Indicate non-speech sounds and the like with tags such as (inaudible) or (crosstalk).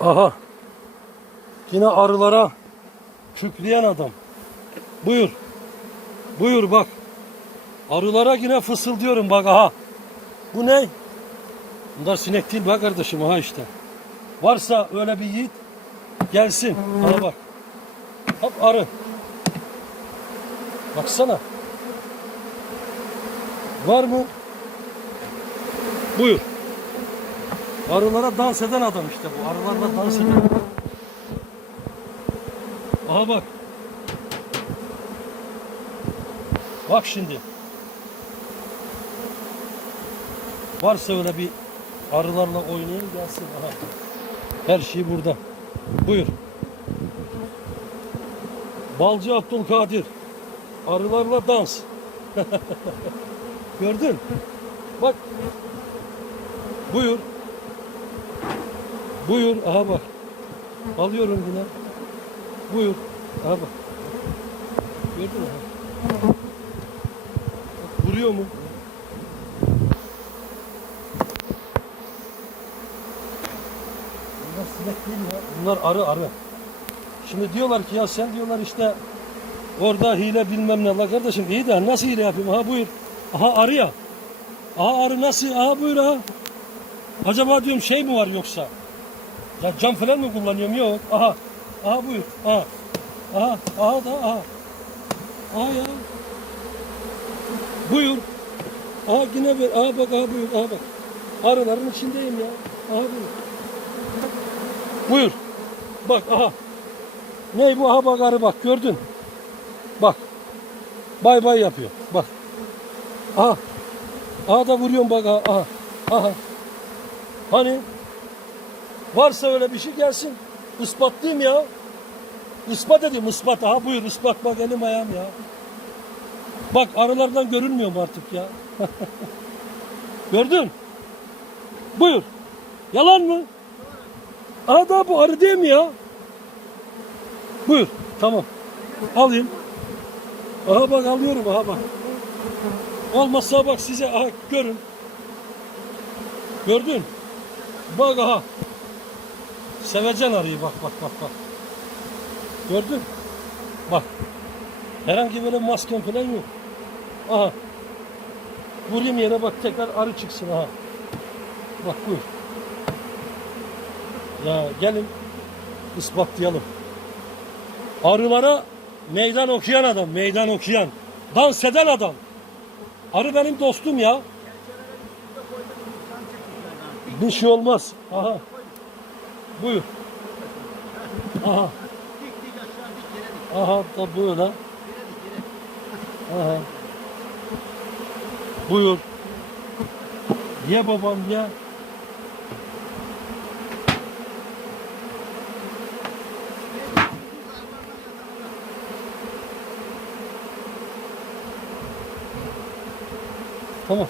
Aha. Yine arılara kükleyen adam. Buyur. Buyur bak. Arılara yine fısıldıyorum bak aha. Bu ne? Bunlar sinek değil bak kardeşim aha işte. Varsa öyle bir yiğit gelsin. Aha bak. Hop arı. Baksana. Var mı? Buyur. Arılara dans eden adam işte bu. Arılarla dans eden. Aha bak. Bak şimdi. Varsa öyle bir arılarla oynayın gelsin. Aha. Her şey burada. Buyur. Balcı Abdülkadir. Arılarla dans. (laughs) Gördün? Bak. Buyur. Buyur. Aha bak. Alıyorum yine. Buyur. Aha bak. Gördün mü? Bak, vuruyor mu? Bunlar sinek değil ya. Bunlar arı arı. Şimdi diyorlar ki ya sen diyorlar işte orada hile bilmem ne. La kardeşim iyi de nasıl hile yapayım? Aha buyur. Aha arı ya. Aha arı nasıl? Aha buyur aha. Acaba diyorum şey mi var yoksa? Ya cam falan mı kullanıyorum? Yok. Aha. Aha buyur. Aha. Aha. Aha da aha. Aha ya. Buyur. Aha yine ver. Aha bak aha buyur. Aha bak. Arıların içindeyim ya. Aha buyur. Buyur. Bak aha. Ne bu? Aha bak arı bak gördün. Bak. Bay bay yapıyor. Bak. Aha. Aha da vuruyorum bak aha. Aha. aha. Hani? Varsa öyle bir şey gelsin. Ispatlayayım ya. Ispat edeyim ispat. Aha buyur ispat bak elim ayağım ya. Bak arılardan görünmüyorum artık ya. (laughs) Gördün? Buyur. Yalan mı? Aha da bu arı değil mi ya? Buyur. Tamam. Alayım. Aha bak alıyorum aha bak. Olmazsa bak size aha görün. Gördün? Bak aha. Sevecen arıyı bak bak bak bak. Gördün? Bak. Herhangi böyle masken falan yok. Aha. Vurayım yere bak tekrar arı çıksın aha. Bak buyur. Ya gelin ispatlayalım. Arılara meydan okuyan adam, meydan okuyan. Dans eden adam. Arı benim dostum ya. Bir şey olmaz. Aha. Buyur. Aha. Aha da böyle. Aha. Buyur. Ye babam ye. Tamam.